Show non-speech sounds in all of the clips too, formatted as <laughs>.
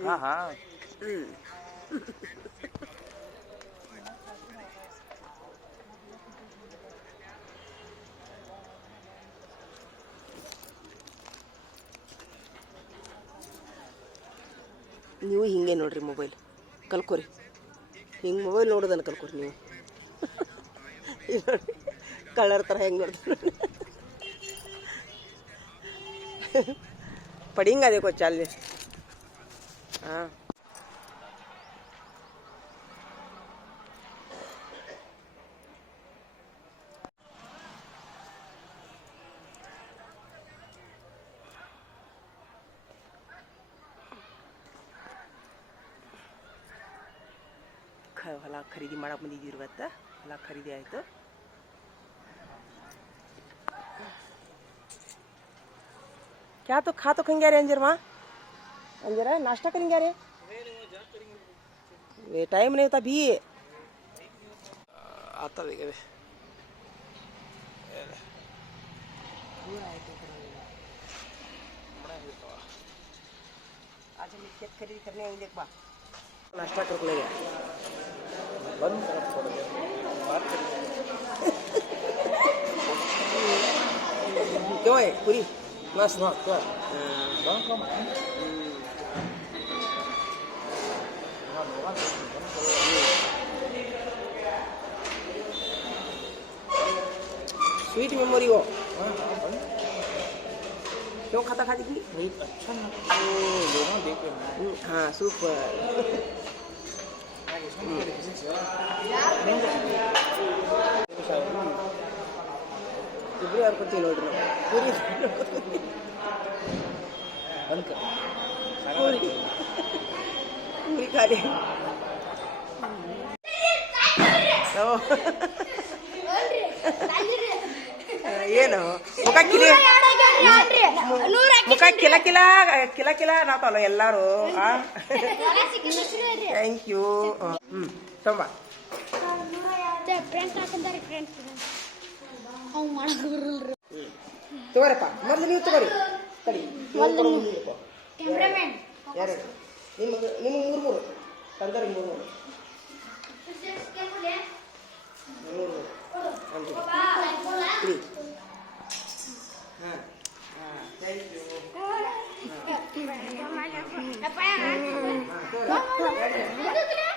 ಹಾ ಹಾ. ನೀವು ಹಿಂಗೆ ನೋಡ್ರಿ ಮೊಬೈಲ್. ಕಲ್ಕೋರಿ. ಹಿಂಗೆ ಮೊಬೈಲ್ ನೋಡೋದನ್ನ ಕಲ್ಕೋರಿ ನೀವು. <laughs> ನೋಡ್ರಿ ಕಳ್ಳರ ಥರ ಹೆಂಗೆ ನೋಡ್ತಾರೆ <laughs> ಪಡಿಂಗ ಅದೇ ಕೊಚ್ಚ ಅಲ್ಲಿ ಹಾಂ ಕ ಹೊಲ ಖರೀದಿ ಮಾಡಕ್ಕೆ ಬಂದಿದ್ದೀವಿ ಇವತ್ತು ಹೊಲ ಖರೀದಿ ಆಯಿತು क्या तो खा तो खाएँगे अरे अंजर वहाँ अंजर नाश्ता करेंगे अरे ये टाइम नहीं होता भी आता देखे दे। आज करने आएँगे एक बार नाश्ता करने <laughs> क्यों है पूरी? That's not good. Uh, don't come on. Sweet memory を。क्यों खाता खाती थी अच्छा ना तो लोगों देख रहे हैं हाँ सुपर ಇಬ್ರು ಯಾರ್ಕೊತೀವಿ ನೋಡ್ರಿ ನಾವು. ಪೂರಿ ಖಾಲಿ. ಏನು? ಮುಖ ಕಿಲಿ. ಮುಖ ಕಿಲ ಕಿಲ ಕಿಲ ಕಿಲ ನಾತಲ್ಲ ಎಲ್ಲಾರು ಥ್ಯಾಂಕ್ ಯು ಹ್ಞೂ ತುಂಬ ಫ್ರೆಂಡ್ಸ್ ಹಾಕೊಂತಾರೆ ಫ್ರೆಂಡ್ಸ್ ಅವ್ ಮಾಡಕ್ ಬರಲ್ರಿ ತಗೋರಪ್ಪ ಮೊದಲು ನೀವು. ತಗೋರಿ ತಡಿ ಕ್ಯಾಮ್ರಾಮನ್ ಯಾರು? ನಿಮಗೆ ನಿಮಗೆ ಮೂರು ಮೂರು. ತಂದರೆ ಮೂರು ಮೂರು. ಮೂರು ಮೂರು. ಅಂದ್ರಿ ಇಡಿ ಹಾಂ. ಹಾಂ. ಥ್ಯಾಂಕ್ ಯು ಎದ್ರ ಸಲಾಗಿ ಇದು ಹಂಚಾಪಟ್ಟಿ ಹೇಳ್ರಿ ಹಾಂ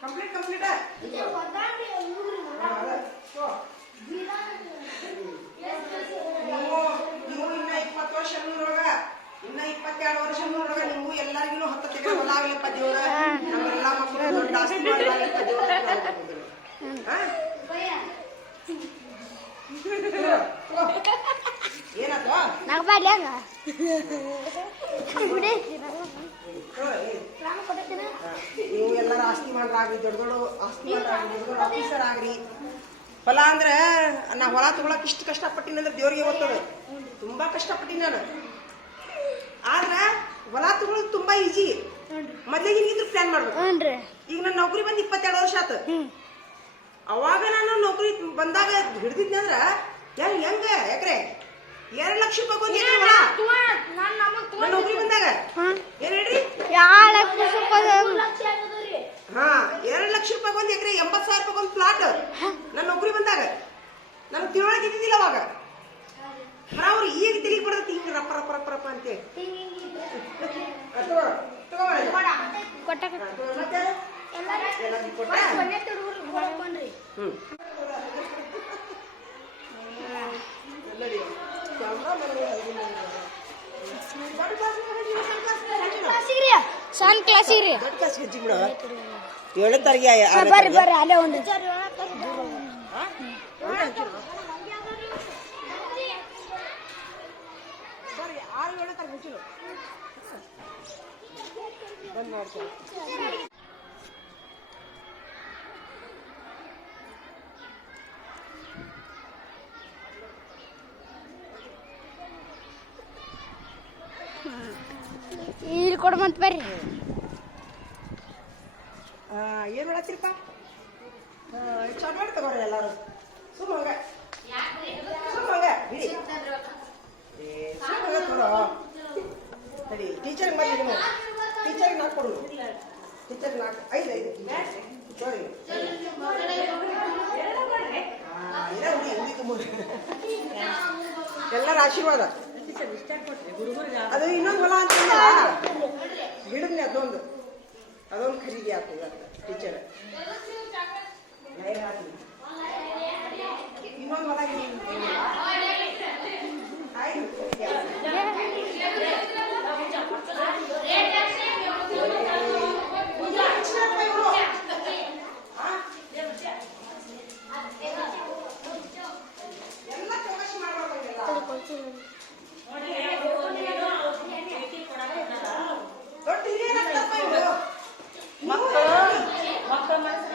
ಕಂಪ್ಲೇಂಟ್ ಕಂಪ್ಲೀಟ್ ಕಂಪ್ಲೀಟ್ ನೀವು ಇನ್ನ ಇಪ್ಪತ್ತು ವರ್ಷ ಅನ್ನೋದ್ರೊಳಗ ಇನ್ನ ಇಪ್ಪತ್ತೆರಡು ವರ್ಷ ಅನ್ನೋದ್ರೊಳಗ ನೀವು ಎಲ್ಲರಿಗೂ ಹತ್ತು ತೆಗೆ ಹೊಲ ಆಗಲಿಪ್ಪ ದೇವ್ರ ನಮ್ಮೆಲ್ಲ ಮಕ್ಕಳು ದೊಡ್ಡ ಆಸ್ತಿ ಮಾಡಲಾಗಲಿಪ್ಪ ದೇವ್ರ ಹಾ? <laughs> ಹಂಗ ಬಿಡಿ ನೀವು ಎಲ್ಲರ ಆಸ್ತಿ ಮಾಡ್ರಾಗ್ರಿ ದೊಡ್ಡ ದೊಡ್ಡ ಆಸ್ತಿ ಮಾಡ್ರಾಗ್ರಿ ದೊಡ್ಡ ದೊಡ್ಡ ಆಫೀಸರ್ ಆಗ್ರಿ ಹೊಲ ಅಂದ್ರೆ ನಾ ಹೊಲ ತಗೊಳಕ್ ಇಷ್ಟು ಕಷ್ಟಪಟ್ಟಿನಿ ಅಂದ್ರೆ ದೇವ್ರಿಗೆ ಗೊತ್ತದ. ತುಂಬಾ ಕಷ್ಟಪಟ್ಟಿನಿ ನಾನು. ಆದ್ರೆ ಹೊಲ ತಗೊಳಕ್ ತುಂಬಾ ಈಜಿ ಮೊದ್ಲಿಗೆ ಇದ್ರ ಪ್ಲಾನ್ ಮಾಡ್ಬೇಕು. ಈಗ ನನ್ನ ನೌಕರಿ ಬಂದ್ ಇಪ್ಪತ್ತೆರಡು ವರ್ಷ ಆತು. ಅವಾಗ ನಾನು ನೌಕರಿ ಬಂದಾಗ ಹಿಡ್ದಿದ್ನಂದ್ರ ಯಾರು ಹೆಂಗ್ ಹೆಂಗ ಯಾಕ್ರೆ ಎರಡ್ ಲಕ್ಷ ರೂಪಾಯಿ ನೌಕರಿ ಬಂದಾಗ? ಏನ್ ಹೇಳ್ರಿ? ಹಾ ಎರಡು ಲಕ್ಷ ರೂಪಾಯಿ ಒಂದ್ ಎಕರೆ ಎಂಬತ್ತು ಸಾವಿರ ರೂಪಾಯಿ ಒಂದು ಪ್ಲಾಟ್ ನನ್ನ ನೌಕರಿ ಬಂದಾಗ? ನನ್ಗೆ ತಿಳುವಳಿಕೆ ಇದ್ದಿದ್ದಿಲ್ಲ ಅವಾಗ? ಅವ್ರು ಈಗ ತಿಳಿಗೆ ಬರ್ತೈತಿ. ಹಿಂಗ ರಪ್ಪ ರಪ್ಪ ರಪ್ಪ ರಪ್ಪ ಅಂತೇಳಿ? ಹ್ಮ್. ಸಣ್ಣ ಕ್ಲಾಸಿಗೆ ಬರ್ರಿ ಬರ್ರಿ ಅಲ್ಲೇ ಒಂದು. ಇಲ್ಲಿ ಕೊಡು ಮತ್ತೆ ಬರ್ರಿ ಏನು ಮಾಡತ್ತೀರಪ್ಪ ಚಾ ಮಾಡಿ ತಗೋರಿ ಎಲ್ಲರೂ ಸುಮ್ಮ ಹಂಗ ಸುಮ್ಮ ಹಂಗ ಬಿಡಿ ಏ, ಸುಮ್ಮ ಹಂಗ ತಗೊಳ್ಳೋ. ಸರಿ ಟೀಚರ್ಗೆ ಮಾಡಿ ನೀವು ಟೀಚರ್ಗೆ ನಾಲ್ಕು ಕೊಡು ಟೀಚರ್ಗೆ ನಾಲ್ಕು ಐದು ಐದು ಸರಿ ಆ, ಇರ ಹುಡಿ, ಹುಡಿ ತುಂಬ. ಎಲ್ಲರ ಆಶೀರ್ವಾದ ಅದು ಇನ್ನೊಂದು ಹೊಲ ಅಂತ ಬಿಡದ್ನಿ ಅದೊಂದು. ಅದೊಂದು ಖರೀದಿ ಆಗ್ತದೆ ಟೀಚರ್ ಇನ್ನೊಂದು ಹೊಲ ಗಿಡ ಆಯ್ತು ಮಕ್ಕಳು ಮಕ್ಕಳ ಮನಸ್ಸು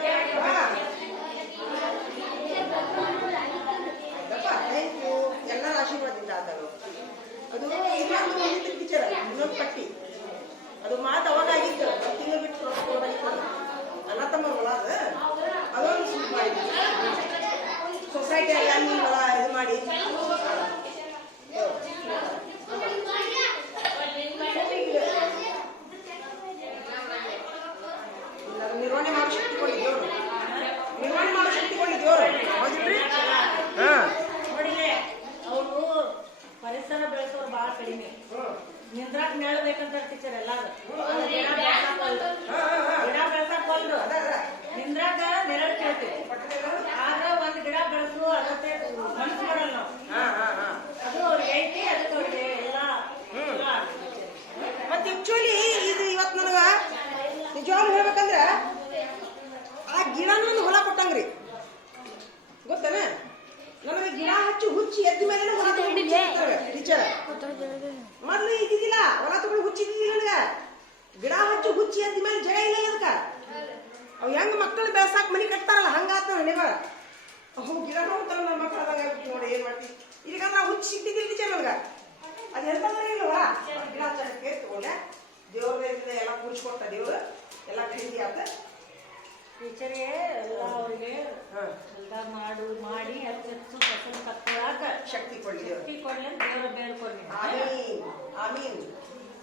ಟೀಚರ್ಗೆ ಎಲ್ಲ ಅವ್ರಿಗೆ ಹಾ. ಎಲ್ಲ ಮಾಡು ಮಾಡಿ ಹೆಚ್ಚು ಹೆಚ್ಚು ಕತ್ತಲಾಕ ಶಕ್ತಿ ಕೊಡಿ ಶಕ್ತಿ ಕೊಡ್ಲಿ ಅಂತ ದೇವರ ಬೇಡ್ಕೊಡ್ಲಿ. ಆಮೀನ್ ಆಮೀನ್.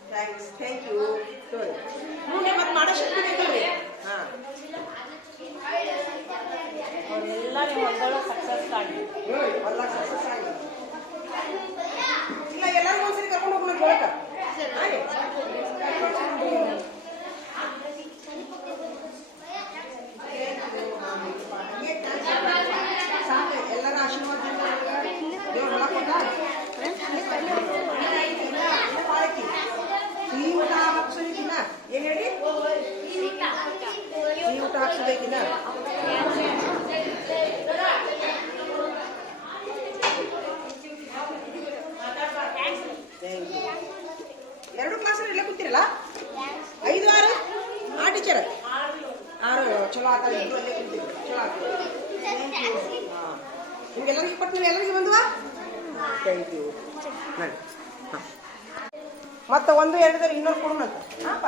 ಥ್ಯಾಂಕ್ಸ್ ಥ್ಯಾಂಕ್ ಯು ಮುಂದೆ ಮತ್ತೆ ಮಾಡೋ ಶಕ್ತಿ ಬೇಕಲ್ರಿ? ಹಾ. ಅವರೆಲ್ಲ ನೀವು ಹೊಲ್ದೊಳಗೆ ಸಕ್ಸಸ್ ಆಗಿ ಹೊಲ ಸಕ್ಸಸ್ ಆಗಿ ಇಲ್ಲ ಎಲ್ಲರಿಗೂ ಒಂದ್ಸರಿ ಕರ್ಕೊಂಡು ಹೋಗೋಣ ಹೇಳಕ ಸಾಕು ಎಲ್ಲರ ಆಶೀರ್ವಾದದಿಂದ ದೇವ್ರ ಹೊಲ ಕೊಟ್ಟ ಸಿಹಿ ಊಟ ಹಾಕ್ಸೋದಿಕ್ಕಿನ ಏನ್ ಹೇಳಿ ಸಿಹಿ ಊಟ ಹಾಕ್ಸೋದಕ್ಕಿನ ಎರಡು ಕ್ಲಾಸಲ್ಲಿ ಇಲ್ಲೇ ಕೂತಿರಲ್ಲ ಐದು ಆರು ಆ ಟೀಚರ್ ಆರು ಚಲೋ ಆತ ಇಬ್ರು ಅಲ್ಲೇ ಕೂತಿದ್ರು ಚಲೋ ಆತ ನಿಮ್ಗೆಲ್ಲರಿಗೂ ಕೊಟ್ಟು ಎಲ್ಲರಿಗೂ ಬಂದ್ವಾ ಥ್ಯಾಂಕ್ ಯು ನೋಡಿ ಮತ್ತೆ ಒಂದು ಎರಡು ಇನ್ನೊಂದು ಒಬ್ಬರನ್ನಪ್ಪ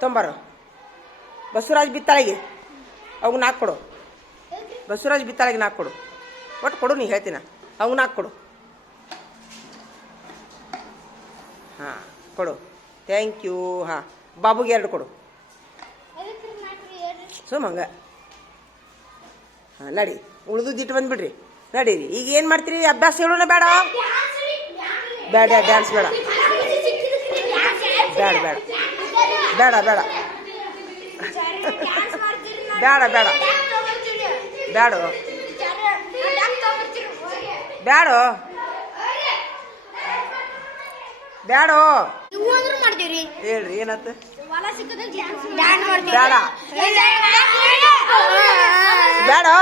ತೊಂಬಾರು. ಬಸವರಾಜ್ ಬಿತ್ತಾಳಿಗೆ. ಅವಾಗ ನಾಲ್ಕು ಕೊಡು. ಬಸವರಾಜ್ ಬಿತ್ತಾಳಿಗೆ ನಾಲ್ಕು ಕೊಡು. ಒಟ್ಟು ಕೊಡು, ನೀ ಹೇಳ್ತೀನ. ಅವ್ಗ ನಾಲ್ಕು ಕೊಡು. ಹಾಂ, ಕೊಡು. ಥ್ಯಾಂಕ್ ಯು ಹಾಂ, ಬಾಬುಗೆ ಎರಡು ಕೊಡು. ಸುಮ್ ಹಂಗೆ ಹಾಂ ನಡಿ. ಉಳಿದಿಟ್ಟು ಬಂದ್ಬಿಡ್ರಿ. ನಡೀರಿ ಈಗ ಏನು ಮಾಡ್ತೀರಿ? ಅಭ್ಯಾಸ ಹೇಳೋಣ ಬೇಡ. ಬೇಡ ಡ್ಯಾನ್ಸ್ ಬೇಡ. ಬೇಡ ಬೇಡ. ಬೇಡ ಬೇಡ. ಬೇಡ ಬೇಡ. ಬೇಡ. ಬೇಡ? ಬ್ಯಾಡೋ ಮಾಡ್ತೀರಿ ಹೇಳ್ರಿ ಏನತ್ತ ಬೇಡ. ಬ್ಯಾಡೋ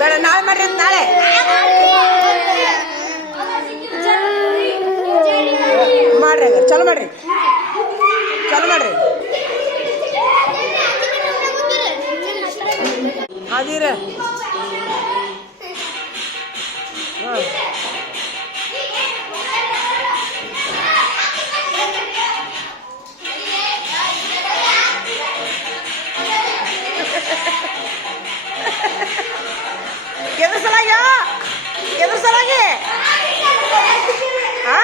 ಬೇಡ ನಾಳೆ ಮಾಡ್ರಿ ಅಂತ ನಾಳೆ. ಮಾಡ್ರಿ ಹಂಗಾರೆ ಚಲೋ ಮಾಡ್ರಿ. ಚಲೋ ಮಾಡ್ರಿ. ಅದೀರ ಸಲಾಗಿ ಹಾ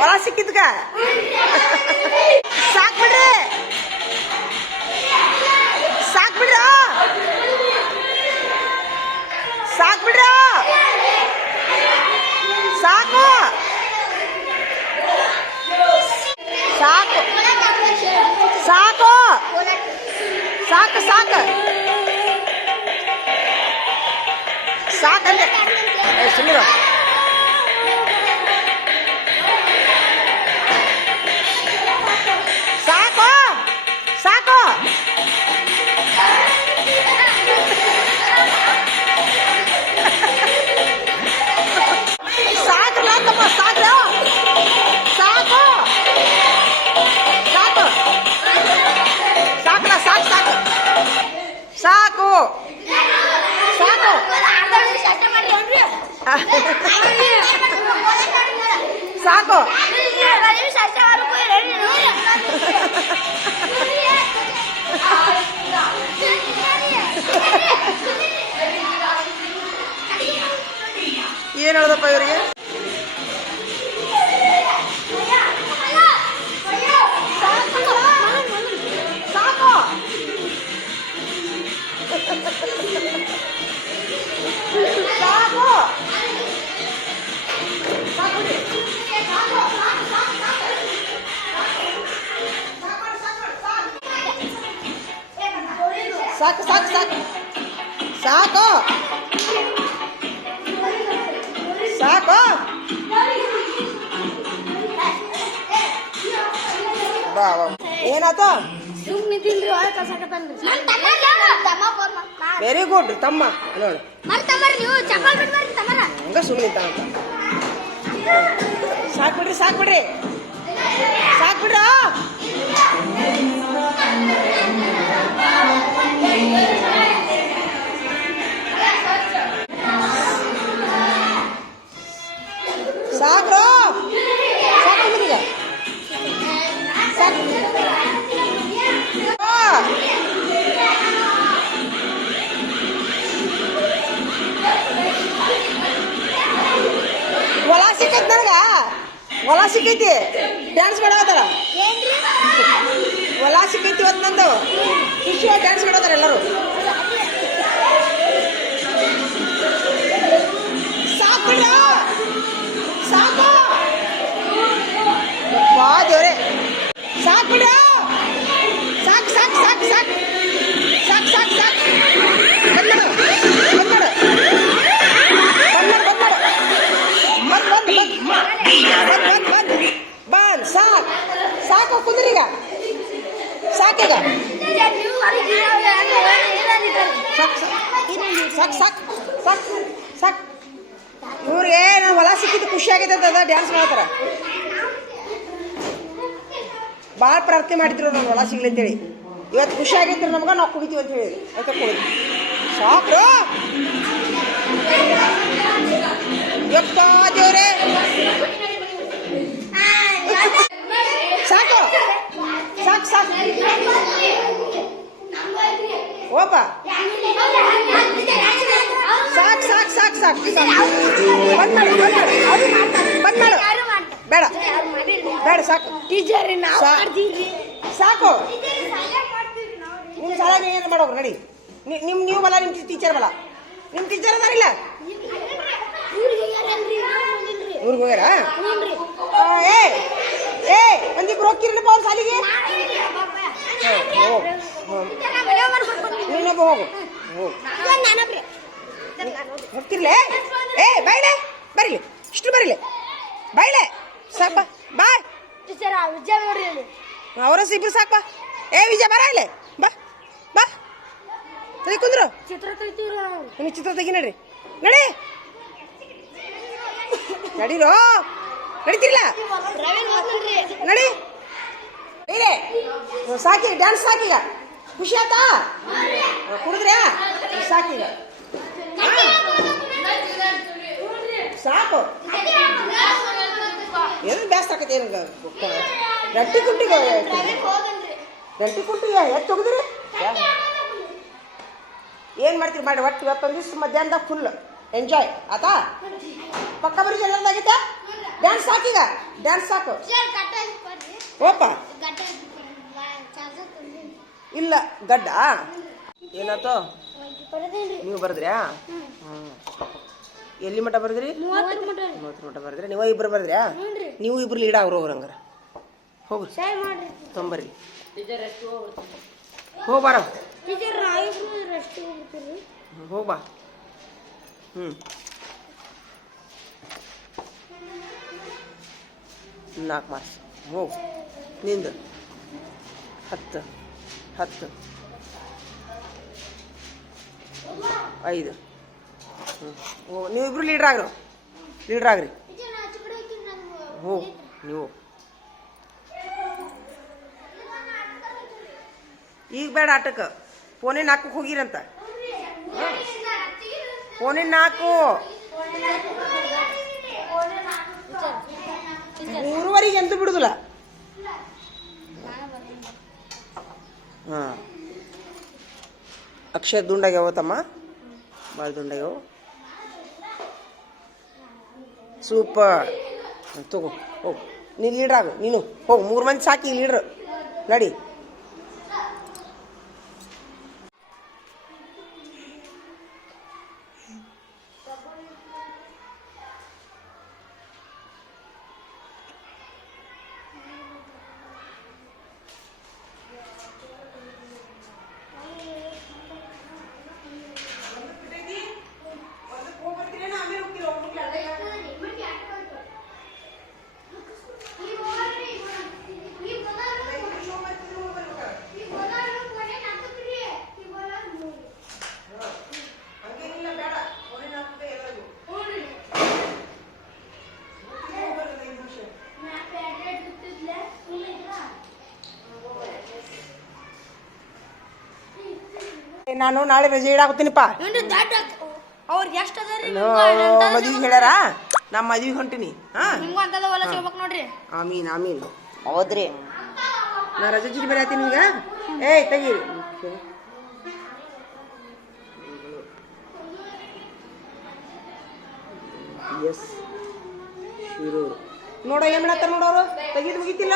ಹೊಲ ಸಿಕ್ಕಿದ್ಕ? ಸಾಕ್ ಬಿಡ್ರಿ. ಸಾಕ್ ಬಿಡ್ರ? ಸಾಕ್ ಬಿಡ್ರ? ಸಾಕು. ಸಾಕಂದೆ ಏ ಸುಮ್ಮನೆ ಸಾಕು. ಏನು ಹೇಳದಪ್ಪ ಇವರಿಗೆ? ಸಾಕು. ಸಾಕು ಸಾಕು. ಸಾಕು. ಸಾಕು. ಸಾಕು. ಏನಾತ ವೆರಿ ಗುಡ್ ತಮ್ಮ. ನೋಡು. ಹಂಗ ಸುಮ್ಮನೆ ಅಂತ ಸಾಕು ಬಿಡ್ರಿ ಸಾಕು ಬಿಡ್ರಿ. ಸಾಕು ಬಿಡ್ರ? ಸಾಕ್ರು? ಹೊಲ ಸಿಕ್ಕೈತಿ ಡ್ಯಾನ್ಸ್ ಸಾಕೀಗ ಸಾಕ್ ಇವ್ರಿಗೆ ನಾನು ಹೊಲ ಸಿಕ್ಕಿದ್ದು ಖುಷಿ ಆಗೈತೆ ಅದ ಡ್ಯಾನ್ಸ್ ಮಾಡ್ತಾರ. ಭಾಳ ಪ್ರಾರ್ಥನೆ ಮಾಡಿದ್ರು ನಾನು ಹೊಲ ಸಿಗ್ಲಿ ಅಂತೇಳಿ. ಇವತ್ತು ಖುಷಿ ಆಗೈತೆ ನಮ್ಗೆ ನಾವು ಕುಡಿತೀವಿ ಅಂತ ಹೇಳಿ. ಅದಕ್ಕೆ ಕುಡಿದ್ವಿ. ಸಾಕು ಯಪ್ಪ ಸಾಕು. ಸಾಕು ಸಾಕು. ಓಪ ಸಾಕು ಸಾಕು ಸಾಕು ಸಾಕು. ಸಾಕು. ಬಂದ್ ಮಾಡು ಬಂದ್ ಮಾಡು. ಬಂದ್ ಮಾಡು. ಬೇಡ. ಬೇಡ ಸಾಕು. ಟೀಚರ್ ಸಾಕು. ನಿಮ್ಮ ಶಾಲೆಗೆ ಏನು ಮಾಡೋರು? ನಡಿ ನಿಮ್ಮ ನಿಮ್ ನೀವು ಬಲ ನಿಮ್ಮ ಟೀಚರ್ ಬಲ. ನಿಮ್ಮ ಟೀಚರ್ ಅದಾರಿಲ್ಲ ಊರಿಗೆ ಹೋಗ್ಯಾರ? ಏ ಏ ಒಂದಿಬ್ರು ಹೋಗ್ತಿರಲಿಪ್ಪ ಅವ್ರ ಸಾಲಿಗೆ? ಹೋಗು ಇನ್ನೊಬ್ಬ ಹೋಗು. ಹೋಗು. ಹೋಗ್ತಿರ್ಲೇ? ಏ, ಬಾಯ್ಲೆ, ಬರೀಲಿ. ಇಷ್ಟು ಬರೀಲಿ. ಬಾಯ್ಲೆ, ಸಾಕ ಬಾಯ್. ಅವರ ಇಬ್ರು ಸಾಕ ಬಾ. ಏ, ವಿಜಯ, ಬರ ಇಲ್ಲೇ? ಬಾ. ಬಾ. ಸರಿ ಕುಂದ್ರು. ನಾವು ಚಿತ್ರ ತೆಗಿ ನಡ್ರಿ. ನಡಿ. ನಡೀರೋ? ನಡೀತಿರ್ಲ? ನಡಿ. ಸಾಕಿ ಡ್ಯಾನ್ಸ್ ಸಾಕೀಗ. ಖುಷಿ ಆತಾ ಕುಡಿದ್ರ್ಯಾ? ಸಾಕೀಗ ಸಾಕು. ಏನು ಬ್ಯಾಸ್ತ ಆಕತಿ ಏನು ರಟ್ಟಿ ಕುಂಟಿಗೆ ರಟ್ಟಿ ಕುಂಟಿಗೆ ಎಷ್ಟು ಹೋಗಿದ್ರಿ ಏನು ಮಾಡ್ತೀರಿ? ಮಾಡಿ ಒಟ್ಟು ಇವತ್ತೊಂದು ದಿವ್ಸ ಮಧ್ಯಾಹ್ನದಾಗ ಫುಲ್ ಎಂಜಾಯ್ ಆತಾ ಪಕ್ಕ ಬರೀ ಜನರದಾಗೈತೆ ಡ್ಯಾನ್ಸ್ ಸಾಕೀಗ ಡ್ಯಾನ್ಸ್ ಸಾಕು. ಓಪ ಇಲ್ಲ, ಗಡ್ಡ? ಏನಾಯ್ತು? ನೀವು ಬರ್ದ್ರಿ ಹ್ಞೂ ಎಲ್ಲಿ ಮಠ ಬರದ್ರಿ? ಮೂವತ್ತು ಮಠ ಬರದ್ರಿ. ನೀವು ಇಬ್ರು ಬರ್ದ್ರಿ ನೀವು ಇಬ್ರು ಲೀಡ್ ಅವ್ರು ಹೋಗ್ರಿ. ಹಂಗಾರ. ಹೋಗ್ರಿ ತೊಂಬರ್ರಿ ಹೋಗ್ಬಾರ ಹೋಗ್ಬಾ ಹ್ಞೂ ನಾಲ್ಕು ಮಾರ್ಕ್ಸ್. ಹೋಗು. ನಿಂದು. ಹತ್ತು. ಹತ್ತು. ಐದು. ಹ್ಞೂ ನೀವಿಬ್ರು ಲೀಡ್ರ್ ಆಗ್ರು? ಲೀಡ್ರ್ ಆಗ್ರಿ. ಹ್ಞೂ ನೀವು. ಈಗ ಬೇಡ ಆಟಕ್ಕೆ. ಫೋನೇ ನಾಲ್ಕಕ್ಕೆ ಹೋಗಿರಂತ. ಫೋನೇ ನಾಲ್ಕು. ಮೂರುವರೆಗೆ ಎಂತ ಬಿಡುದಿಲ್ಲ? ಹಾಂ. ಅಕ್ಷಯ ದುಂಡಾಗ್ಯಾವ ತಮ್ಮ? ಭಾಳ ದುಂಡಾಗ್ಯಾವ. ಸೂಪರ್. ತಗೋ, ಹೋಗು. ನೀನು ಆಗು, ನೀನು ಹೋಗು. ಮೂರು ಮಂದಿ ಸಾಕಿ ಲೀಡ್ರ್. ನಡಿ. ನಾನು ನಾಳೆ ರಜೆ ಇಡಾಕತ್ತೀನಿಪ್ಪ ಅವ್ರಿಗೆ ಎಷ್ಟು ಅದ ರೀ ಮದ್ವಿಗೆ ಹೇಳ್ಯಾರ? ನಮ್ಮ ಮದ್ವಿಗೆ ಹೊಂಟಿನಿ. ಹಾ? ನಿಮ್ಗೂ ಅಂತದ ಹೊಲ ಸಿಗ್ಬೇಕು ನೋಡ್ರಿ. ಆಮೀನ್ ಆಮೀನ್. ಹೌದ್ರಿ. ನಾ ರಜೆ ಚೀಟಿ ಬರೀತೀನಿ ಈಗ. ಏಯ್ ತೆಗೀರಿ ಎಸ್ ಶಿರೂರು ನೋಡ ಏನ್ ಮಾಡತ್ತಾರ ನೋಡೋರು ತೆಗಿದು ಮುಗಿತಿಲ್ಲ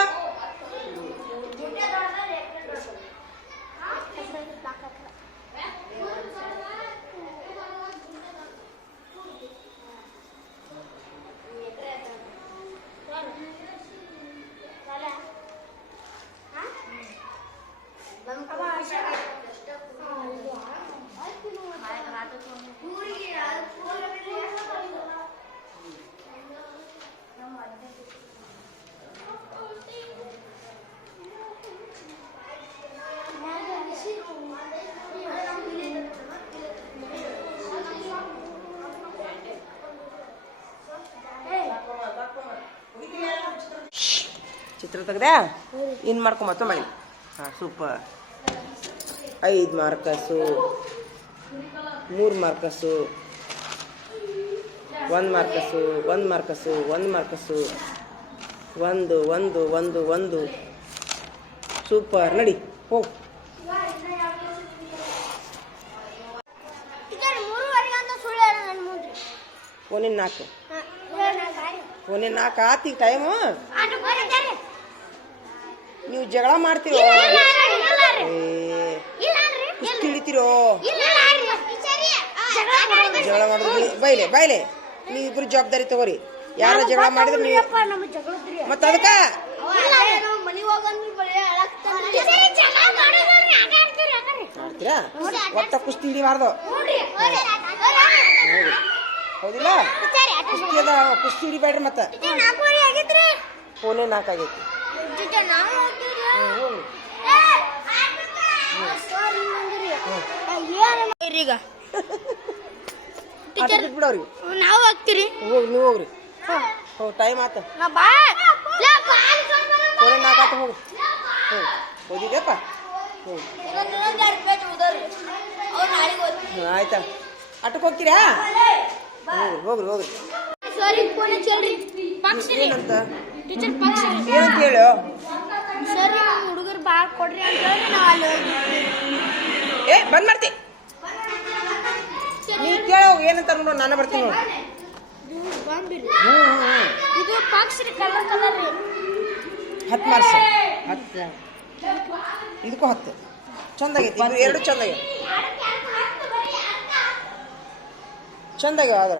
ಚಿತ್ರ ತೆಗ್ದೆ ಇನ್ ಮಾಡ್ಕೊ ಮತ್ತೆ ಮಾಡಿ. ಹಾಂ ಸೂಪರ್ ಐದು ಮಾರ್ಕಸು ಮೂರು ಮಾರ್ಕಸು ಒಂದು ಮಾರ್ಕಸು ಒಂದು ಮಾರ್ಕಸು ಒಂದು ಮಾರ್ಕಸು ಒಂದು ಒಂದು ಒಂದು ಒಂದು. ಸೂಪರ್ ನಡಿ ಹೋಗು ಮುಂದ್ರಿ ಫೋನಿನ ನಾಲ್ಕು. ಫೋನಿನ ನಾಲ್ಕು ಆತಿ ಟೈಮು ನೀವು ಜಗಳ ಮಾಡ್ತೀರೋ? ಹಿಡಿತೀರೋ ಜಗಳ ಮಾಡಿದ್ರು ಬೈಲೆ ಬೈಲೆ. ನೀವಿಬ್ರು ಜವಾಬ್ದಾರಿ ತಗೋರಿ. ಯಾರ ಜಗಳ ಮಾಡಿದ್ರೆ ನೀವು ಮತ್ತ ಅದಕ್ಕ? ಒಟ್ಟ ಕುಸ್ತಿ ಹಿಡಿಬಾರ್ದು. ಹೌದಿಲ್ಲ? ಕುಸ್ತಿ ಅದ ಕುಸ್ತಿ ಹಿಡಿಬೇಡ್ರಿ ಮತ್ತೆ. ಫೋನೇ ನಾಲ್ಕಾಗೈತಿ. ಈಗ. <laughs> ಟೀಚರ್ ಅವ್ರಿಗೆ. ನಾವು ಹೋಗ್ತೀರಿ. ಹೋಗಿ ನೀವು ಹೋಗ್ರಿ. ಹೋ. ಟೈಮ್ ಆತ. ನಾ ಬಾ. ಫೋನೇ ನಾಲ್ಕಾತ ಹೋಗ್ರಿ ಹ್ಞೂ ಓದಿದೆಪ್ಪ ಹ್ಞೂ ಹ್ಞೂ ಆಯ್ತಾ ಆಟಕ್ಕೆ ಹೋಗ್ತೀರಾ? ಹೋಗ್ರಿ ಹೋಗ್ರಿ ಹೋಗ್ರಿ. ಸರಿ ಫೋನ್ ಹಚ್ಚಿ ಪಕ್ಷ ಏನಂತ? ಟೀಚರ್ ಪಕ್ಷಿ ಏನಂತ ಹೇಳು? ಸರಿ ಹುಡುಗರು ಭಾಳ ಕೊಡ್ರಿ ಅಂತ ಹೇಳಿ ನಾವು ಅಲ್ಲಿ ಹೋಗ್ಬಿಡ್ತೀವಿ. ಏ ಬಂದ್ ಮಾಡ್ತಿ. ನೀ ಕೇಳೋ ಏನಂತ ನೋಡು ನಾನು ಬರ್ತೀನಿ ನೋಡು. ಹ್ಞೂ ಹ್ಞೂ ಇದು ಪಕ್ಷ ರೀ ಕಲರ್ ಕಲರ್ ರೀ. ಹತ್ತು ಮಾರ್ಕ್ಸ್. ಹತ್ತು. ಇದಕ್ಕೂ ಹತ್ತು. ಚಂದಾಗೈತಿ ಎರಡು ಚಂದಾಗ್ಯಾವ ಚಂದಾಗ್ಯಾವ ಆದ್ರೆ.